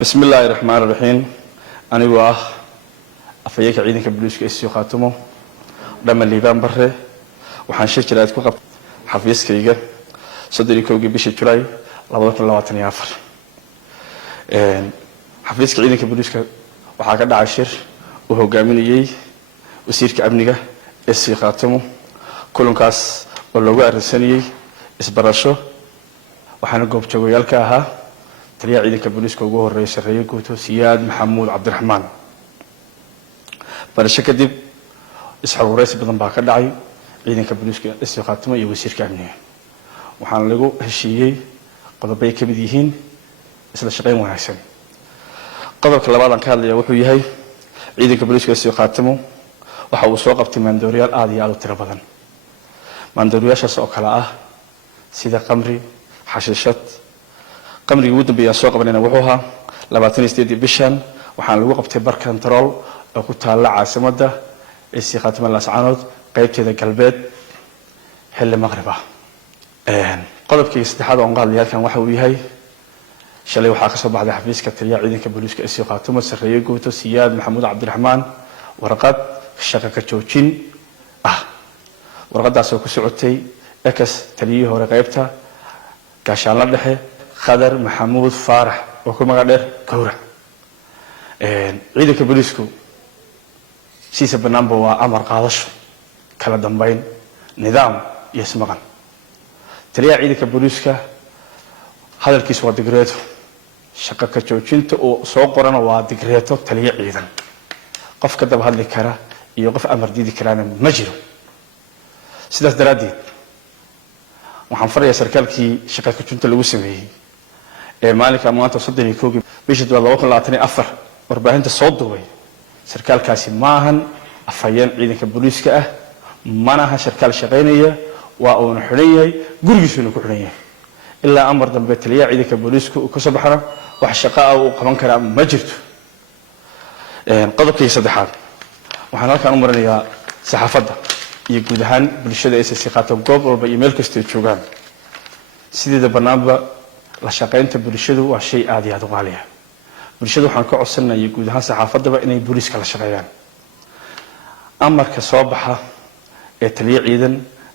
بسم الله الرحمن الرحيم أنا واه أفيك عيدك بلوسك إسيو خاتمه لما اللي بان بره وحنشيك جلاد كوكب حفيز كيجا صدري كوجي بيش جلاي لابد الله وطني عفر حفيز عيدك بلوسك وحاجة عشر وهو جامني وسيرك أبنية إسيو خاتمه كلهم كاس واللغة الرسمية إسبرشوا وحنقوم بجويال كاها تريا عيدك بوليسك وجوه الرئيس الرئيس كوتو سياد محمود عبد الرحمن برشة كدب إسحاق الرئيس بدن باكر داعي عيدك بوليسك استخدامه يوسير كامنية وحنا لقوا هالشيء قضبي كبديهين إسلا شقين ونحسن قبل كل بعض كان لي وحوي هاي عيدك بوليسك استخدامه وحاول سوق بتي مندوريال عادي على ترى مندورياش سوق كلاء سيدا قمري حشيشات قمري يود بيا سوق بنينا وحوها لبعتني استدي بشان وحنا لو قبتي بركنترول oo ku taala caasimada isii khatma la sacanod qaybteeda galbeed xilli maqriba qodobkii saddexaad oo qaadaya kan waxa uu yahay shalay waxa ka soo baxday xafiiska taliya ciidanka booliska isii khatma sareeyo guuto siyaad maxamuud cabdiraxmaan warqad shaqo ka joojin warqadaas oo ku socotay ekas taliyihii hore qaybta gaashaan la dhexe khadar maxamuud faarax oo ku magac dheer gowrac ciidanka booliisku siisa banaanba waa amar qaadasho kala dambeyn nidaam iyo ismaqan taliya ciidanka booliiska hadalkiisu waa digreeto shaqo ka joojinta oo soo qoran waa digreeto taliya ciidan qof ka daba hadli kara iyo qof amar diidi karana ma jiro sidaas daraadeed waxaan farayaa sarkaalkii shaqo ka joojinta lagu sameeyay maalinka maanta 31 bishii 2024 warbaahinta soo duubay sarkaalkaasi maahan afayeen ciidanka booliiska ah manaha sarkaal shaqeynaya waa uu xiran yahay gurigiisuna ku xiran yahay ilaa amar dambe taliya ciidanka booliisku uu ka soo baxana wax shaqo ah uu qaban kara ma jirto qodobkii saddexaad waxaan halkaan u maranayaa saxaafadda iyo guud ahaan bulshada ay si qaato goob walba iyo meel kasta ay joogaan sidii banaanba la shaqeynta bulshadu waa shay aad iyo aad u qaali ah bulshadu waxaan ka codsanayaa guud ahaan saxaafadaba inay booliiska la shaqeeyaan amarka soo baxa ee taliya ciidan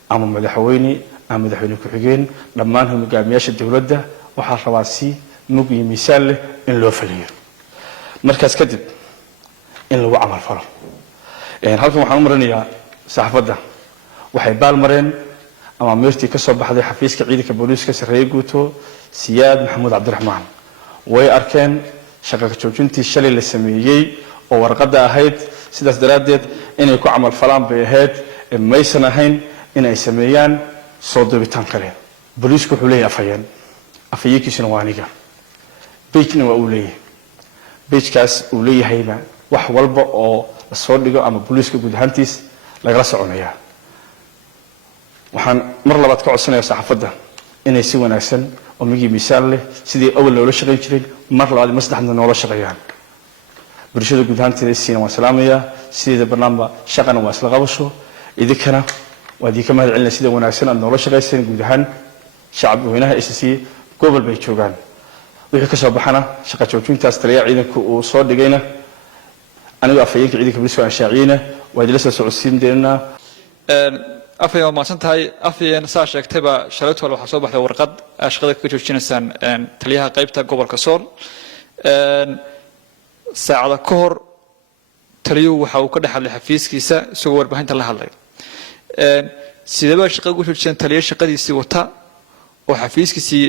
ama madaxweyne ama madaxweyne ku xigeen dhammaan hogaamiyaasha dawladda waxa rabaa si mug iyo miisaan leh in loo faliyo markaas kadib in lagu amal falo halkan waxaan u maranayaa saxaafadda waxay baalmareen ama meertii ka soo baxday xafiiska ciidanka booliiska sareeyo guuto siyaad maxamuud cabdiraxmaan way arkeen shaqo ka joojintii shalay la sameeyay oo warqada ahayd sidaas daraadeed inay ku amal falaan bay ahayd maysan ahayn inay sameeyaan soo duubitaan kale booliisku wuxuu leeyahay afayeenkiisuna waa aniga beejna waa uu leeyahay beejkaas uu leeyahayna wax walba oo la soo dhigo ama booliiska guud ahaantiis lagala soconayaa waxaan mar labaad ka codsanayaa saxaafadda inay si wanaagsan oo migi miisaan leh sidii awal loola shaqeyn jiray mar labaad ma saddexna noola shaqeeyaan bulshada guud ahaanteeda siina waa salaamaya sidii barnaamijka shaqana waa isla qabasho idinkana waa idinka mahad celinaa sida wanaagsan aad noola shaqeyseen guud ahaan shacabka weynaha SSC gobol bay joogaan wixii ka soo baxana shaqo joojintaas taliya ciidanku uu soo dhigayna anigu afayeenka ciidanka booliiska aan shaaciyeyna waa idin la soo socodsiin doonaa afayeen ma santahay afayeen saa sheegtayba shalayto waxa soo baxday warqad shaqada ka joojinaysan taliyaha qaybta gobolka Sool saacada ka hor taliyuhu waxa uu ka dhaxlay xafiiskiisa isagoo warbaahinta la hadlay sidaba shaqada ku joojinaysan taliyaha shaqadiisii wata oo xafiiskiisii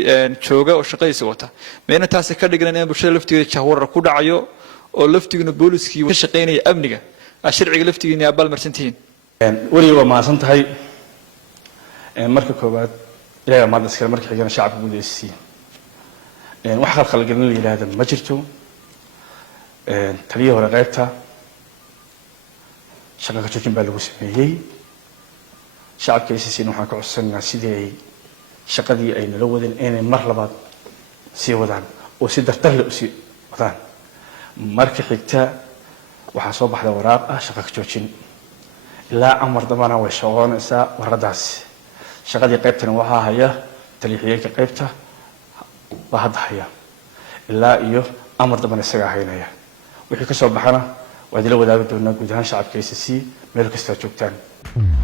jooga oo shaqadiisii wata meena taas ka dhiganayaan bulshada laftigeeda jahwarar ku dhacayo oo laftigeena booliiskii ka shaqeynaya amniga sharciga laftigeena abaal marsantiin wariga waa maasan tahay marka koobaad ilaahay ma dadka marka xigana shacabka guudeysi wax khalkhal galin la yiraahdo ma jirto taliya hore qaybta shaqo ka joojin baa lagu sameeyay shacabka isisiin waxaan ka codsanaynaa sidii ay shaqadii ay nala wadeen inay mar labaad sii wadaan oo si dartar leh u sii wadaan marka xigta waxaa soo baxday waraaq shaqo ka joojin ilaa amar dambana way shaqoonaysaa warqadaas shaqadii qaybtana waxaa haya taliyaha qaybta baa hadda haya ilaa iyo amar dambana isaga haynaya wixii ka soo baxana waa idila wadaagi doonaa guud ahaan shacabka SSC meel kasta joogtaan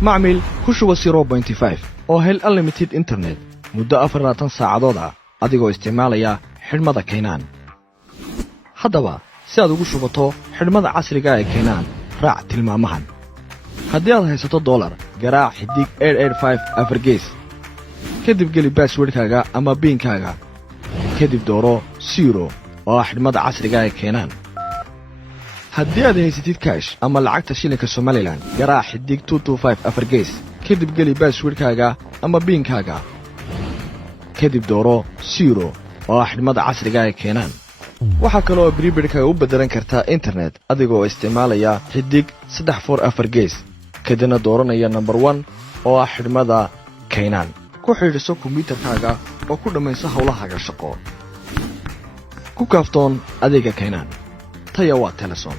macmiil ku shuba 0.5 oo hel unlimited internet muddo 24 saacadood ah adigoo isticmaalaya xidhmada Kaynaan haddaba si aad ugu shubato xidhmada casriga ah ee Kaynaan raac tilmaamahan haddii aad haysato dollar garaac xidig 885 afargees kadib geli passwordkaaga ama PIN-kaaga kadib dooro 0 oo ah xidhmada casriga ah ee Kaynaan haddii aad haysatid cash ama lacagta shilinka Somaliland garaac xidig 225 afargees kadib geli passwordkaaga ama PIN-kaaga kadib dooro 0 oo ah xidhmada casriga ah ee Kaynaan waxa kale oo prepaid-kaaga u beddelan kartaa internet adigoo isticmaalaya xidig 344 gees kadibna dooranaya number 1 oo ah xidhmada Kaynaan ku xidhiidhso kombiyuutarkaaga oo ku dhammaysa hawlahaaga shaqo ku kaaftoon adeega Kaynaan taya waa Telesom